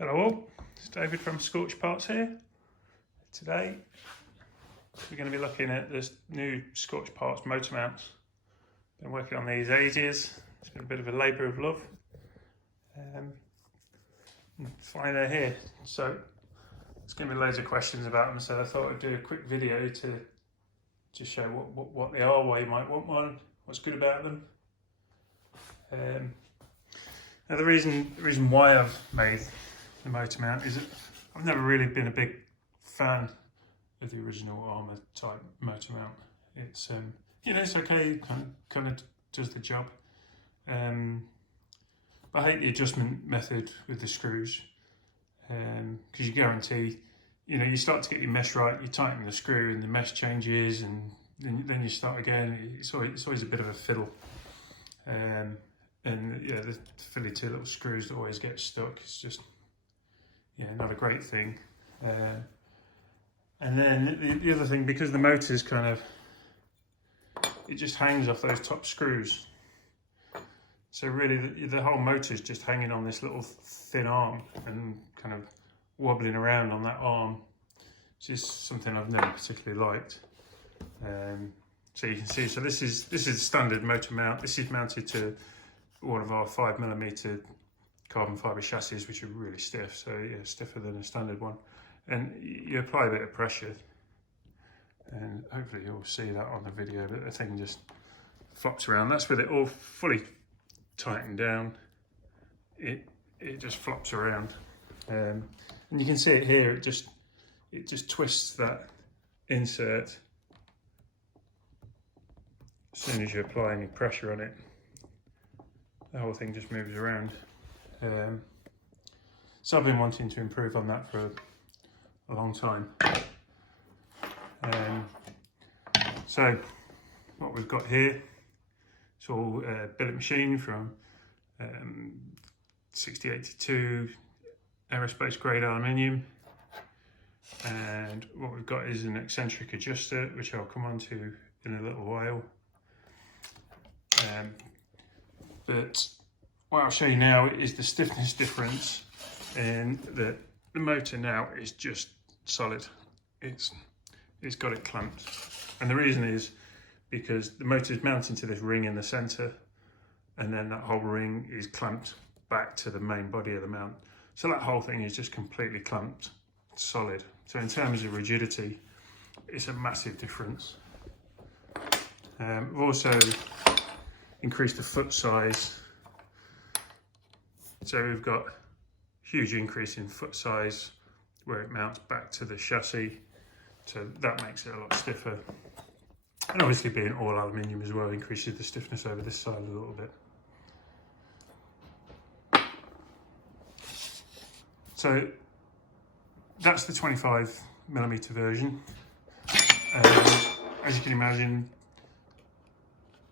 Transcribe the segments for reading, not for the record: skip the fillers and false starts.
Hello all, it's David from Scorched Parts here. Today we're going to be looking at this new Scorched Parts motor mounts. Been working on these ages, it's been a bit of a labour of love. Finally they're here, so there's going to be loads of questions about them, so I thought I'd do a quick video to just show what they are, why you might want one, what's good about them. Now the reason why I've made the motor mount is that I've never really been a big fan of the original armour type motor mount. It's it's okay, kind of does the job. But I hate the adjustment method with the screws, because you guarantee, you start to get your mesh right, you tighten the screw and the mesh changes, and then you start again. It's always a bit of a fiddle. And yeah, the Philly 2 little screws that always get stuck. It's just, not a great thing. And then the other thing, because the motor's it just hangs off those top screws. So really the whole motor's just hanging on this little thin arm and kind of wobbling around on that arm. It's just something I've never particularly liked. So you can see, so this is a standard motor mount. This is mounted to one of our 5mm carbon fibre chassis, which are really stiff, so yeah, stiffer than a standard one. And you apply a bit of pressure, and hopefully you'll see that on the video, but the thing just flops around. That's with it all fully tightened down. It just flops around, and you can see it here. It just twists that insert as soon as you apply any pressure on it. The whole thing just moves around. So I've been wanting to improve on that for a long time. So what we've got here, it's all billet machine from 6082 aerospace grade aluminium. And what we've got is an eccentric adjuster, which I'll come on to in a little while. But what I'll show you now is the stiffness difference, and the motor now is just solid. It's got it clamped, and the reason is because the motor is mounted to this ring in the centre, and then that whole ring is clamped back to the main body of the mount. So that whole thing is just completely clamped, solid. So in terms of rigidity, it's a massive difference. We've also increased the foot size. So we've got a huge increase in foot size where it mounts back to the chassis. So that makes it a lot stiffer. And obviously being all aluminium as well increases the stiffness over this side a little bit. So that's the 25mm version. As you can imagine,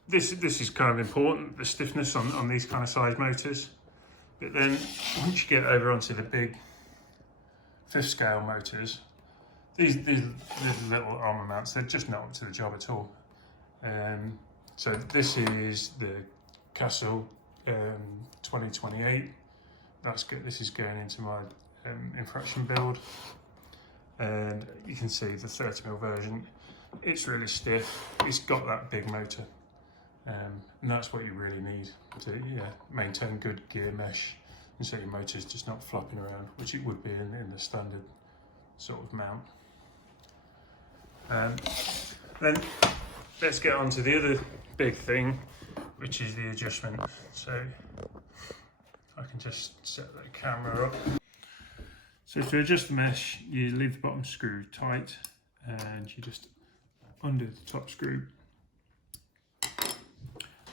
this is kind of important, the stiffness on these kind of size motors. But then once you get over onto the big 5th scale motors, these little armour mounts, they're just not up to the job at all. So this is the Castle 2028. That's good. This is going into my infraction build, and you can see the 30mm version. It's really stiff. It's got that big motor. And that's what you really need to maintain good gear mesh, and so your motor's just not flopping around, which it would be in the standard sort of mount. Then let's get on to the other big thing, which is the adjustment. So I can just set the camera up. So to adjust the mesh, you leave the bottom screw tight, and you just undo the top screw.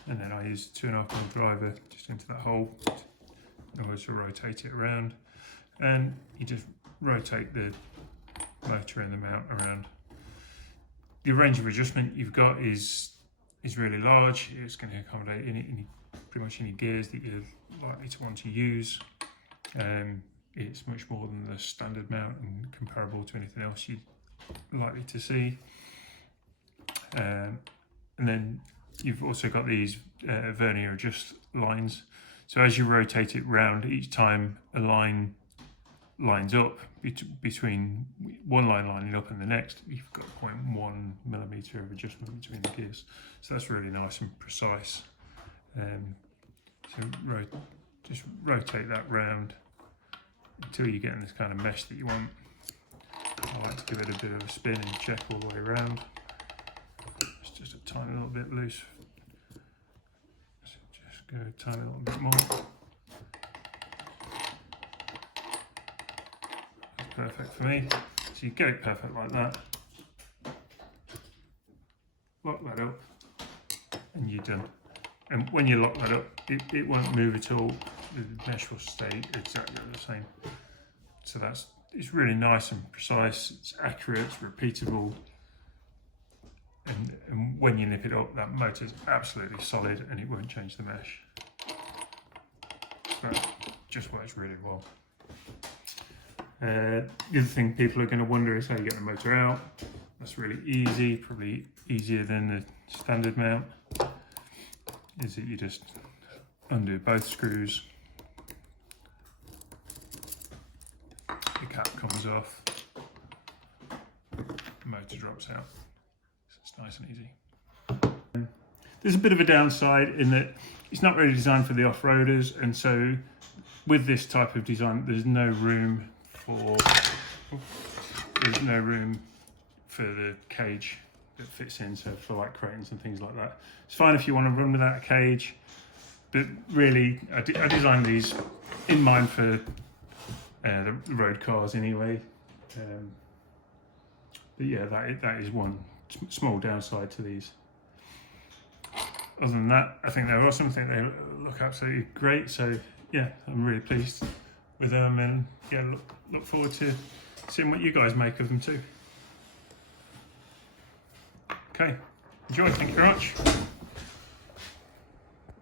And then I use a 2.5mm driver just into that hole in order to rotate it around. And you just rotate the motor and the mount around. The range of adjustment you've got is really large. It's going to accommodate pretty much any gears that you're likely to want to use. It's much more than the standard mount and comparable to anything else you're likely to see. And then you've also got these vernier adjust lines. So as you rotate it round, each time a line lines up between one line lining up and the next. You've got 0.1 millimeter of adjustment between the gears, so that's really nice and precise. So just rotate that round until you get in this kind of mesh that you want. I like to give it a bit of a spin and check all the way around. It's just a tiny little bit loose. So just go a tiny little bit more. That's perfect for me. So you get it perfect like that. Lock that up and you're done. And when you lock that up, it won't move at all. The mesh will stay exactly the same. So it's really nice and precise, it's accurate, it's repeatable. And when you nip it up, that motor is absolutely solid and it won't change the mesh. So that just works really well. The other thing people are going to wonder is how you get the motor out. That's really easy, probably easier than the standard mount. Is that you just undo both screws, the cap comes off, the motor drops out. So it's nice and easy. There's a bit of a downside in that it's not really designed for the off-roaders, and so with this type of design there's no room for the cage that fits in, so for like cranes and things like that. It's fine if you want to run without a cage, but really I designed these in mind for the road cars anyway. But yeah, that is one small downside to these. Other than that, I think they're awesome. I think they look absolutely great. So yeah, I'm really pleased with them, and yeah, look forward to seeing what you guys make of them too. Okay, enjoy. Thank you very much.